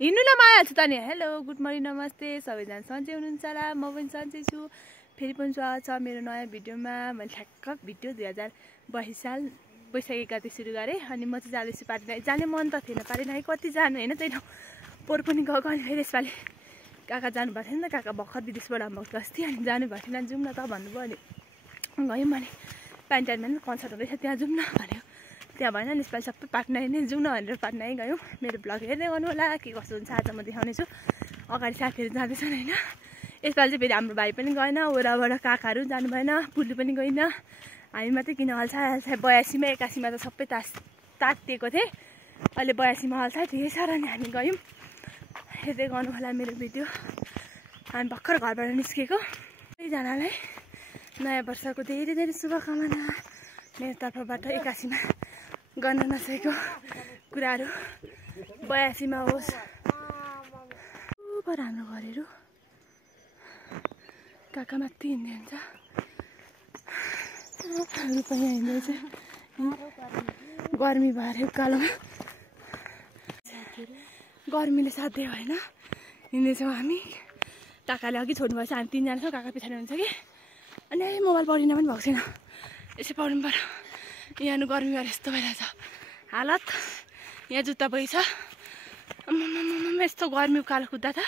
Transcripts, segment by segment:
हिँड्नुलाई माया हाल्छु त नि। हेलो गुड मर्निङ नमस्ते सबैजना सन्चै हुनुहुन्छ होला। म पनि सन्चै छु। फेरि पनि स्वागत छ मेरो नयाँ भिडियोमा। मैले ठ्याक्क भिडियो 2022 साल वैशाख 1 गते सुरु गरेँ अनि म चाहिँ जाँदैछु पाटना। जाने मन त थिएन, पाटना कति जानु होइन, त्यही पोहोर पनि गएको अनि फेरि यसपालि काका जानुभएको थिएन त, काका भर्खर विदेशबाट आउनुभएको अस्ति अनि जानुभएको थिएन। जाउँ न त भन्नुभयो अनि गयौँ भने प्यान्टारमा पनि कन्सर्ट हुँदैछ त्यहाँ जाउँ न भन्यो। त्यहाँ भएन नि यसपालि सबै पाटना नै जाउँ न भनेर पाटनै गयौँ। मेरो ब्लग हेर्दै गर्नु होला, के कस्तो हुन्छ आज म देखाउनेछु। अगाडि साथीहरू जाँदैछन् होइन। यसपालि चाहिँ फेरि हाम्रो भाइ पनि गएन, ओराबाट काकाहरू जानु भएन, पुल्लु पनि गएन, हामी मात्रै किन हल्छा 82मा 81मा त सबै तातिएको थिएँ। अहिले 82मा हल्छा ठिकै छ र नि हामी गयौँ। हेर्दै गर्नु होला मेरो भिडियो। हामी भर्खर घरबाट निस्केको। सबैजनालाई नयाँ वर्षको धेरै धेरै शुभकामना मेरो तर्फबाट। 81मा गर्न नसकेको कुराहरू 82मा होस्। पर हाम्रो घरहरू काका माथि हिँड्दै हुन्छ, रुपैयाँ हिँड्दैछ गर्मी भएर उकालोमा। गर्मीले साध्य भएन हिँड्दैछौँ हामी। काकाले अघि छोड्नुभएछ, हामी 3जना छौँ, काका पछाडि हुन्छ कि। अनि मोबाइल पढिन पनि भएको छैन, यसै पढ्नु पर्यो। यहाँ गर्मी भएर यस्तो भइरहेछ हालत। यहाँ जुत्ता बगैछ, यस्तो गर्मी उकालो कुद्दा त।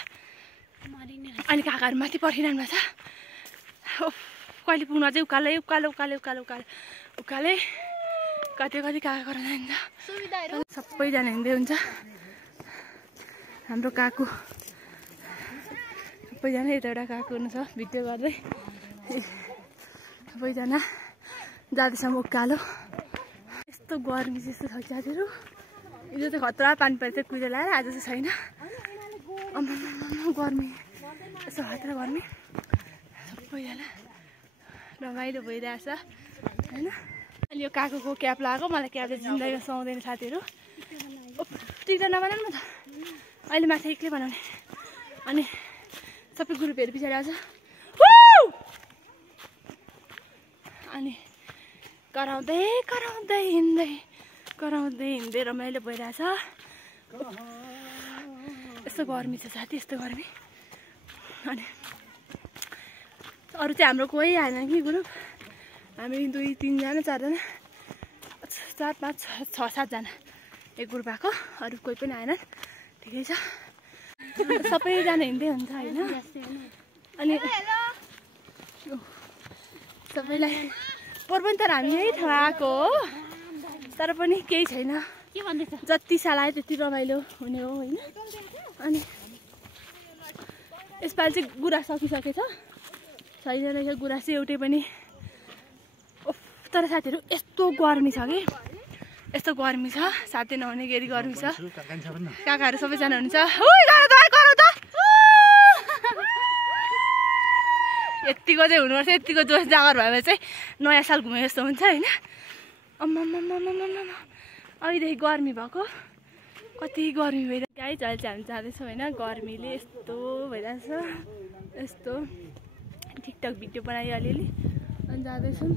अनि काकाहरू माथि पर्खिरहनु भएको छ। कहिले पुग्नु चाहिँ उकालै उकालो उकालो उकालो उकालो उकालै कति कति काका गरेर जान्छ। सबैजना हिँड्दै हुन्छ। हाम्रो काकु सबैजना यता एउटा काकु हुनु छ भिडियो गर्दै। सबैजना जाँदैछौँ उकालो। यस्तो गर्मी जस्तो छ साथीहरू। हिजो चाहिँ खतरा पानी परेको थियो कुहिरो लगाएर, आज चाहिँ छैन। गर्मी यस्तो खतरा गर्मी। सबैजना रमाइलो भइरहेछ होइन। अहिले यो काकुको क्याप लगाएको, मलाई क्यापले जिन्दगीमा सुहाउँदैन साथीहरू। टिक्ट नबनाउनु न त, अहिले माथि एक्लै बनाउने। अनि सबै ग्रुपहरू पछाडि आउँछ। अनि कराउँदै कराउँदै हिँड्दै रमाइलो भइरहेछ। यस्तो गर्मी छ साथी, यस्तो गर्मी। अनि अरू चाहिँ हाम्रो कोही आएन कि ग्रुप। हामी 2, 3 जना 4 जना 4, 5, 6, 7 जना एक ग्रुप आएको। अरू कोही पनि आएन, ठिकै छ। सबैजना हिँड्दै हुन्छ होइन। अनि सबैलाई पोहोर पनि तर हामी यही ठाउँ आएको हो, तर पनि केही छैन। जति साल आयो त्यति रमाइलो हुने हो होइन। अनि यसपालि चाहिँ गुराँस सकिसकेछ, छैन रहेछ गुराँस चाहिँ एउटै पनि। तर साथीहरू यस्तो गर्मी छ कि, यस्तो गर्मी छ साथै नहुने गरी गर्मी छ। काकाहरू सबैजना हुनुहुन्छ। यतिको चाहिँ हुनुपर्छ, यतिको जोस जागर भयो भने चाहिँ नयाँ साल घुमे जस्तो हुन्छ होइन। अहिलेदेखि गर्मी भएको, कति गर्मी भइरहेको। गाई अहिले चाहिँ हामी जाँदैछौँ होइन। गर्मीले यस्तो भइरहेछ, यस्तो टिकटक भिडियो बनायो अलिअलि अनि जाँदैछौँ।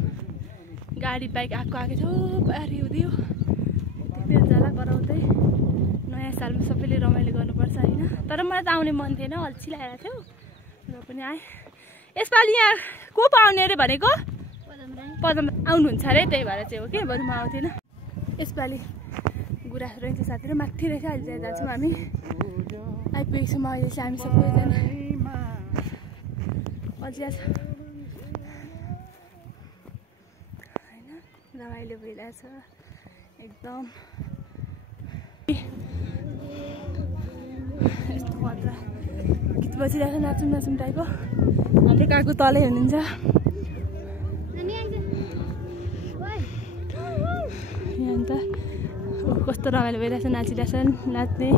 गाडी बाइक आएकै थियो पारी हुँदियो, त्यति जाला कराउँदै। नयाँ सालमा सबैले रमाइलो गर्नुपर्छ होइन। तर मलाई त आउने मन थिएन, अल्छी लागेको थियो र पनि आएँ। यसपालि यहाँ को पाउने अरे भनेको पदम आउनुहुन्छ अरे, त्यही भएर चाहिँ हो कि, बरु म आउँथिनँ। यसपालि गुराँस रहेछ साथीहरू, माथि रहेछ। अहिले चाहिँ जान्छौँ हामी, आइपुगेछौँ अहिले चाहिँ हामी सबैजना। अझै छ होइन, रमाइलो भइरहेछ एकदम। यस्तो खतरा गीत बजिरहेको, नाचौँ नाचौँ टाइपको। हाम्रो काकु तलै हुनुहुन्छ। यहाँ अन्त कस्तो रमाइलो भइरहेछ, नाचिरहेछन् नाच्ने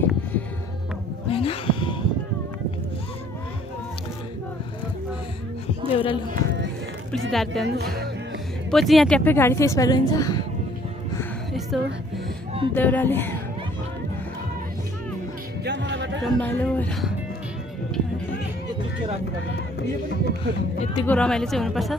होइन। देउराली पुलिसदार त्यहाँ पछि यहाँ ट्याप्पै गाडी थियो, यसपालि रहन्छ यस्तो देउराली रमाइलो। यतिको रमाइलो चाहिँ हुनुपर्छ।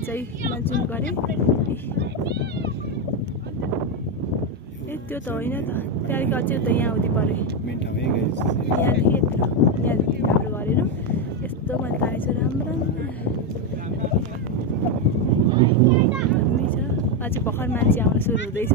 चाहिँ जुम गरेँ ए त्यो त होइन त त्यहाँदेखि अझै त यहाँ आउँदै पऱ्यो यहाँदेखि यत्रो यहाँदेखि राम्रो गरेर यस्तो मैले तानेको छु राम्रो छ अझै भर्खर मान्छे आउन सुरु हुँदैछ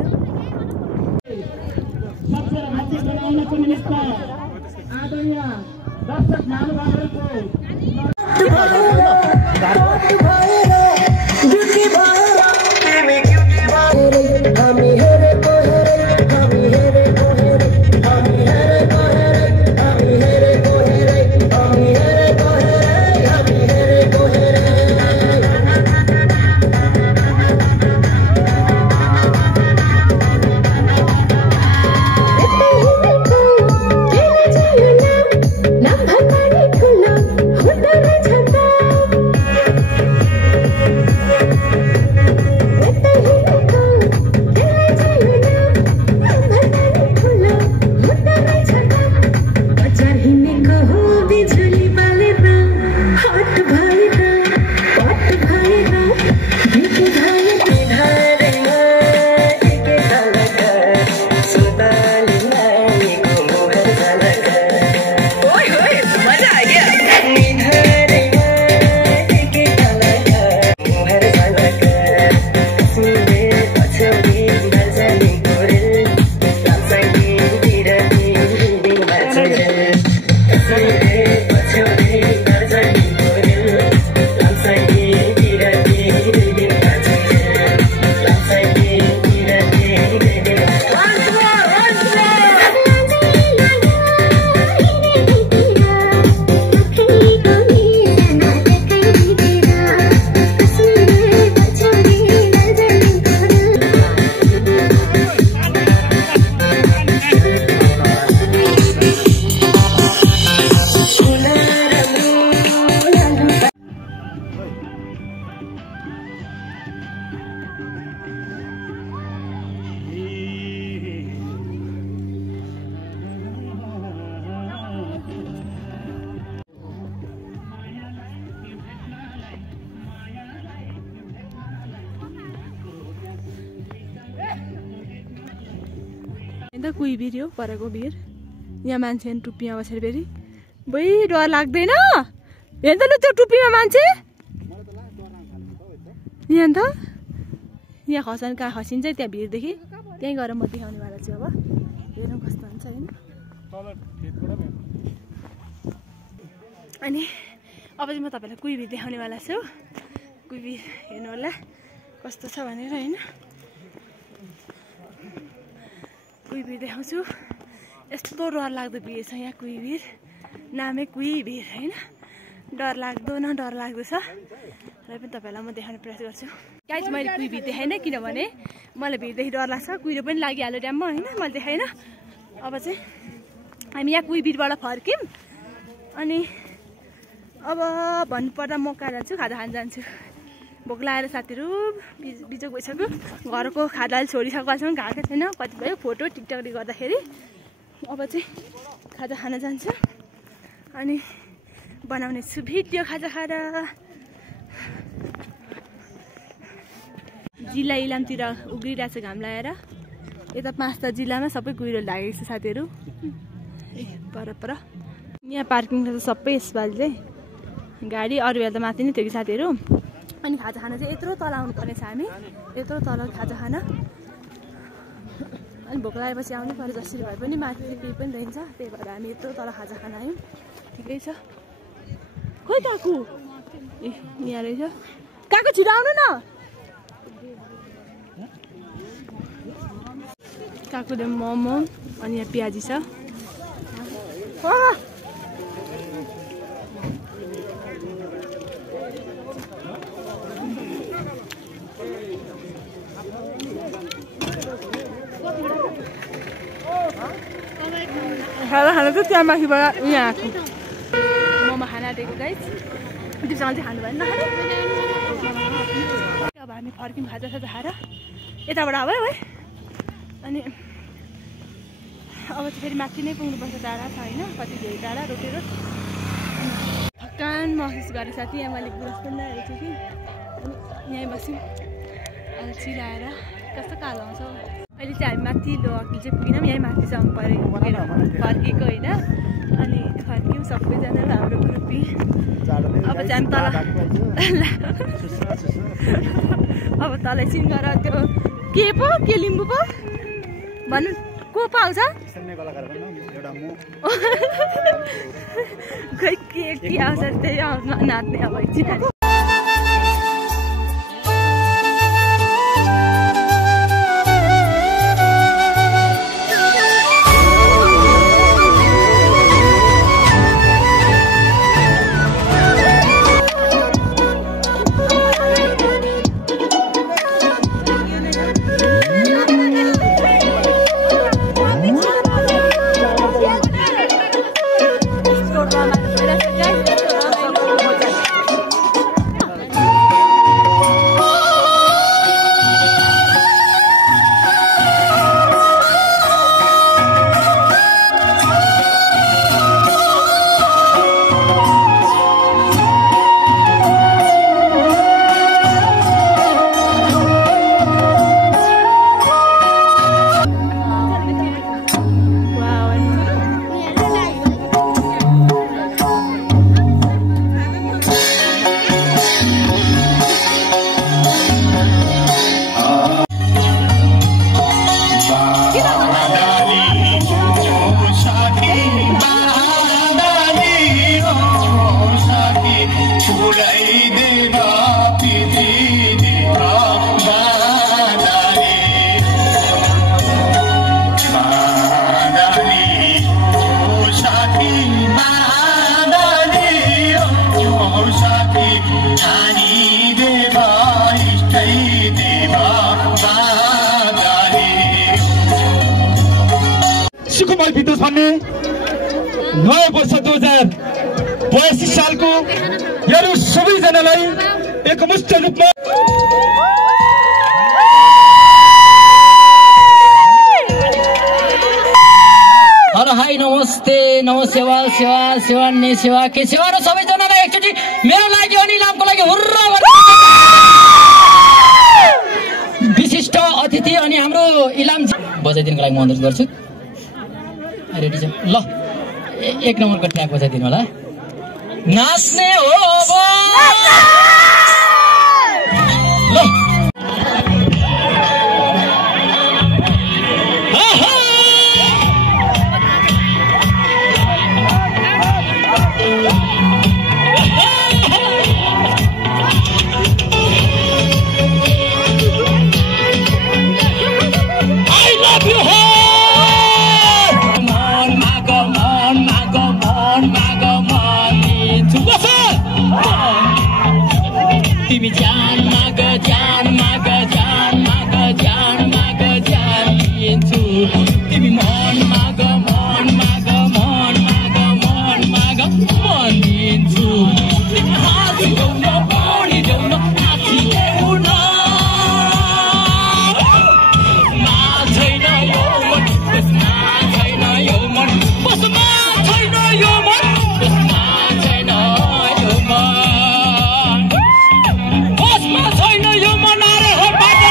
कोही भिर हो परको भिर यहाँ मान्छे टुप्पीमा बसेर फेरि भइ डर लाग्दैन हेर्न त लु त्यो टुप्पीमा मान्छे यहाँ त यहाँ खसान कहाँ खसिन्छ त्यहाँ भिरदेखि त्यहीँ गएर म देखाउने वाला छु अब हेरौँ कस्तो हुन्छ होइन अनि अब चाहिँ म तपाईँलाई कोही भिर देखाउने वाला छु कोही भिर हेर्नु होला कस्तो छ भनेर होइन कोही भिर देखाउँछु यस्तो डर लाग्दो भिर छ यहाँ कोही भिर नामै कोही भिर होइन डर लाग्दो न डर लाग्दो छ र पनि तपाईँलाई म देखाउने प्रयास गर्छु गाइस मैले कोही भिर देखाइनँ किनभने मलाई भिरदेखि डर लाग्छ कुहिरो पनि लागिहाल्यो ड्याममा होइन मैले देखाइनँ अब चाहिँ हामी यहाँ कोही भिरबाट फर्क्यौँ अनि अब भन्नुपर्दा म कहाँ जान्छु खाजा खान जान्छु भोक लागेर साथीहरू बिजोग भइसक्यो घरको खाजाले छोडिसकेको अहिलेसम्म खाएको छैन कति भयो फोटो टिकटकले गर्दाखेरि अब चाहिँ खाजा खान जान्छु अनि बनाउने छु भिडियो खाजा खाएर जिल्ला इलामतिर उग्रिरहेको छ घाम लगाएर यता 5 जिल्लामा सबै कुहिरो लागेको छ साथीहरू पर यहाँ पार्किङ छ सबै यसपालि चाहिँ गाडी अरू बेला त माथि नै थियो कि साथीहरू अनि खाजा खाना चाहिँ यत्रो तल आउनु पर्ने छ हामी यत्रो तल खाजा खाना अनि भोक लागेपछि आउनु पर्यो जसरी भए पनि माथि चाहिँ केही पनि रहन्छ त्यही भएर हामी यत्रो तल खाजा खाना आयौँ ठिकै छ खोइ काकु ए यहाँ रहेछ काकु छिटो आउनु न काकुले मोमो अनि यहाँ प्याजी छ खाना खाना चाहिँ त्यहाँ माथिबाट यहाँ आएको मोमो खाना आँटेको गाइस त्योसँग चाहिँ खानु भएन अब हामी फर्क्यौँ खाजा साजा खाएर यताबाट अब है अनि अब फेरि माथि नै पुग्नुपर्छ, टाढा छ होइन, कति धेरै टाढा रोटेर थकान महसुस गरेँ साथी। यहाँ मैले गुरस पनि ल्याएको छु कि, अनि यहीँ बस्यौँ अल्छी लाएर। कस्तो कालो आउँछ अहिले चाहिँ हामी माथि लो अघि चाहिँ पुगिनौँ, यहीँ माथिसम्म पऱ्यो फर्केको होइन। अनि फर्क्यौँ सबैजना हाम्रो ग्रुपी। अब चाहिँ तल अब तल एकछिन गएर त्यो के पो के लिम्बू पो भन्नु को पाउँछ खै के आउँछ त्यही नाच्ने अब एकछिन। सुकुमार विद्युत भन्ने नयाँ वर्ष 2082 सालको यहाँहरू सबैजनालाई एकमुष्ट रूपमा हेलो हाई नमस्ते नमसेवा सेवा सेवान्ने सेवा के सेवा र सबैजनालाई एकचोटि मेरो लागि अनि इलामको लागि हुर्रा विशिष्ट अतिथि अनि हाम्रो इलाम बजाइदिनुको लागि म अनुरोध गर्छु। रेडी छ ल, एक नम्बरको ट्र्याक बजाइदिनु होला। नाच्ने हो ल तिमी जान माग जान माग जान माग जान माग जान दिन्छु तिमी मन माग मन माग मन माग मन माग मन दिन्छु तिमी हात देऊ न पानी देऊ न हाती देऊ न छैन यो मन बसमा छैन यो मन बसमा छैन यो मन बसमा छैन यो मन छैन यो मनारे हो बाटो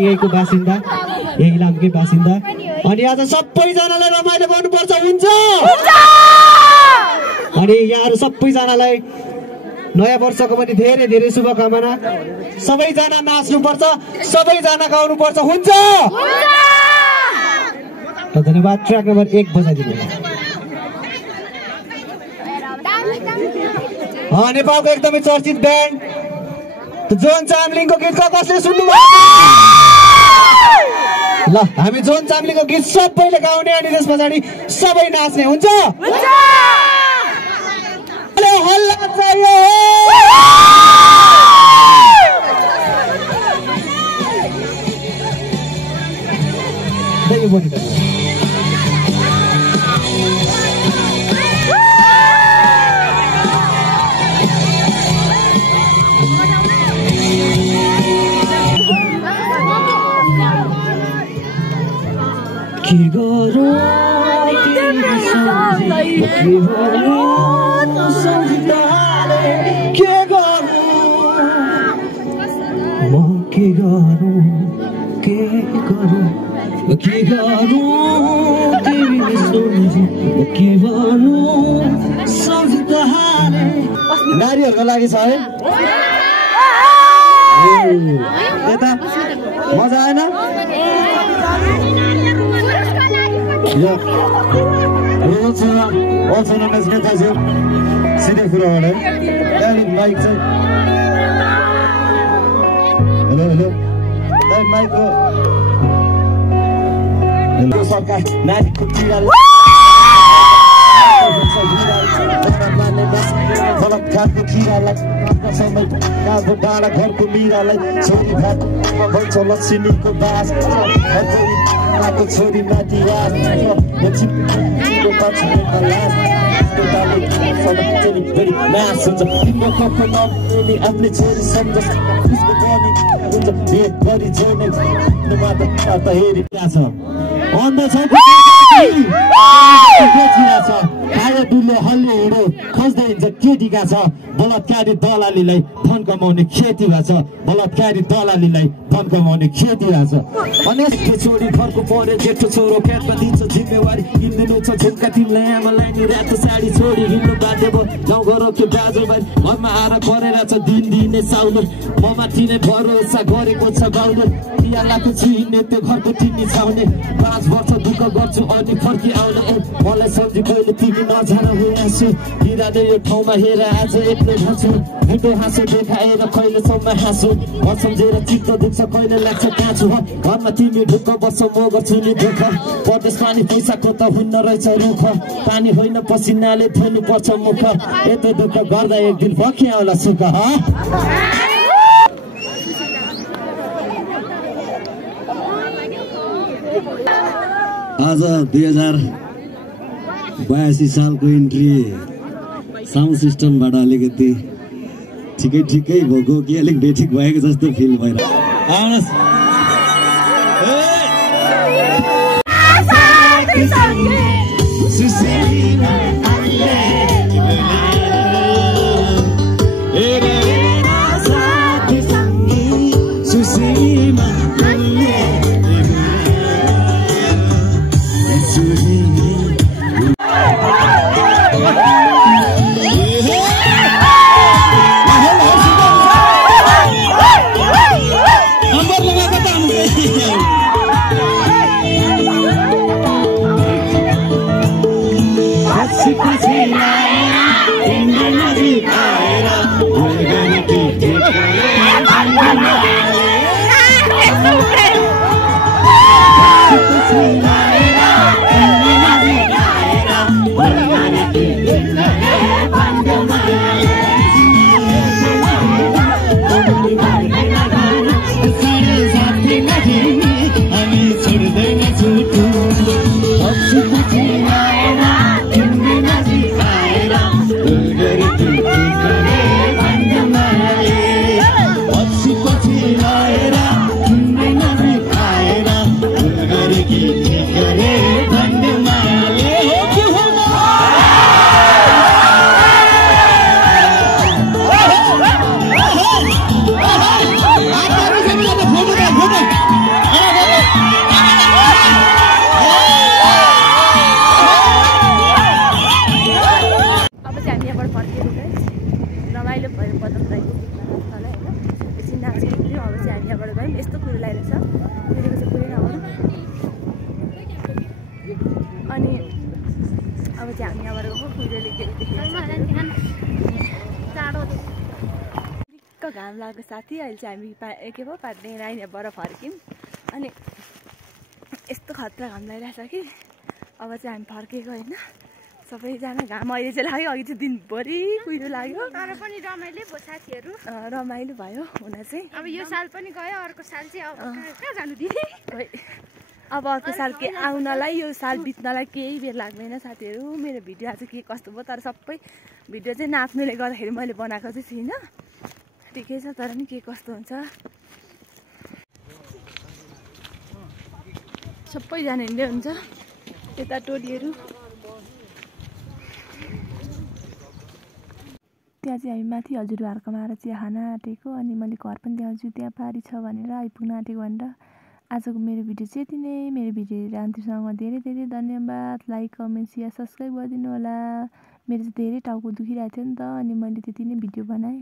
यहीको बासिन्दा, यही इलामकै बासिन्दा। अनि आज सबैजनालाई रमाइलो गर्नुपर्छ, हुन्छ? अनि यहाँहरू सबैजनालाई नयाँ वर्षको पनि धेरै धेरै शुभकामना। सबैजना नाच्नुपर्छ, सबैजना गाउनुपर्छ, हुन्छ? धन्यवाद। ट्र्याक नम्बर 1 बजाइदिनु होला। नेपालको एकदमै चर्चित ब्यान्ड जोन चामलिङको गीत कसले सुन्नुभयो? ल हामी जोन चामलिङको गीत सबैले गाउने अनि त्यस पछाडि सबै नाच्ने हुन्छ। हल्ला चाहियो। के गरौँ नारीहरूको लागि छ है यता मजा आएन? Also known as Metazo, City Furore, and Mike. Hello, hello. That Michael. Hello, Saka. Nadi Kutira. फलक खाएको किरालाई समय काँधो डाँडा घरको मिरालाई छोरी भातमा भन्छ लक्ष्मीको बास को छोरी माथि आफ्नै छोरी सम्झ हेरी डुल्लो हल्ले हिँडो खोज्दै हिँड्छ केटीका छ बलात्कारी दलालीलाई धन कमाउने खेती भएको छ बलात्कारी दलालीलाई धन कमाउने खेती भएको छ अनि छोरी घरको परे जेठो छोरो पेटमा दिन्छ जिम्मेवारी किन्दिनु छ झुम्का तिमीलाई आमालाई नि रातो साडी छोडी हिँड्नु बाध्य भयो गाउँघरको दाजुभाइ घरमा आएर परेर छ दिन दिने साउलो ममाथि नै भरोसा गरेको छ बाउले तिहारको छिने त्यो घरको तिमी छाउने 5 वर्ष दुःख गर्छु अनि फर्की आउने मलाई सम्झी कहिले तिमी नजान हुँसु बिराले यो ठाउँमा हेर आज एक्लै भन्छु भेटो हाँसो देखाएर कहिलेसम्म हाँसो नसम्झेर चित्त दुख्छ कहिले लाग्छ काँचो घरमा तिमी ढुक्क बस्छ म गर्छु नि दुःख परदेश पानी पैसाको त हुन्न रहेछ रुख पानी होइन पसिनाले धुनु पर्छ मुख यतो दुःख गर्दा एक दिन फर्की आउला सुख आज 2082 सालको इन्ट्री साउन्ड सिस्टमबाट अलिकति ठिकै भएको कि अलिक बेठिक भएको जस्तो फिल भइरहेको आउनुहोस् अब चाहिँ हामी यहाँबाट गएको कुहिरोले के घाम लाग्यो साथी। अहिले चाहिँ हामी के पो पाट्ने राइनेबाट फर्क्यौँ अनि यस्तो खतरा घाम लागिरहेछ कि अब चाहिँ हामी फर्केको होइन सबैजना। घाम अहिले चाहिँ लाग्यो, अघि चाहिँ दिनभरि कुहिरो लाग्यो तर पनि रमाइलो भयो साथीहरू। रमाइलो भयो हुन चाहिँ। अब यो साल पनि गयो, अर्को साल चाहिँ अब कहाँ जानु दिदी? अब अर्को साल के आउनलाई यो साल बित्नलाई केही बेर लाग्दैन साथीहरू। मेरो भिडियो आज के कस्तो भयो तर सबै भिडियो चाहिँ नाप्नुले गर्दाखेरि मैले बनाएको चाहिँ थिइनँ। ठिकै छ तर नि के कस्तो हुन्छ सबैजना हिँड्दै हुन्छ यता टोलीहरू। त्यहाँ चाहिँ हामी माथि हजुरबाहरूकोमा आएर चिया खान आँटेको अनि मैले घर पनि देखाउँछु त्यहाँ पारी छ भनेर आइपुग्न आँटेको भनेर। आजको मेरो भिडियो चाहिँ यति नै। मेरो भिडियो हेरेर अन्तिमसम्म धेरै धेरै धन्यवाद। लाइक कमेन्ट सेयर सब्सक्राइब गरिदिनु होला। मेरो चाहिँ धेरै टाउको दुखिरहेको थियो नि त अनि मैले त्यति नै भिडियो बनाएँ।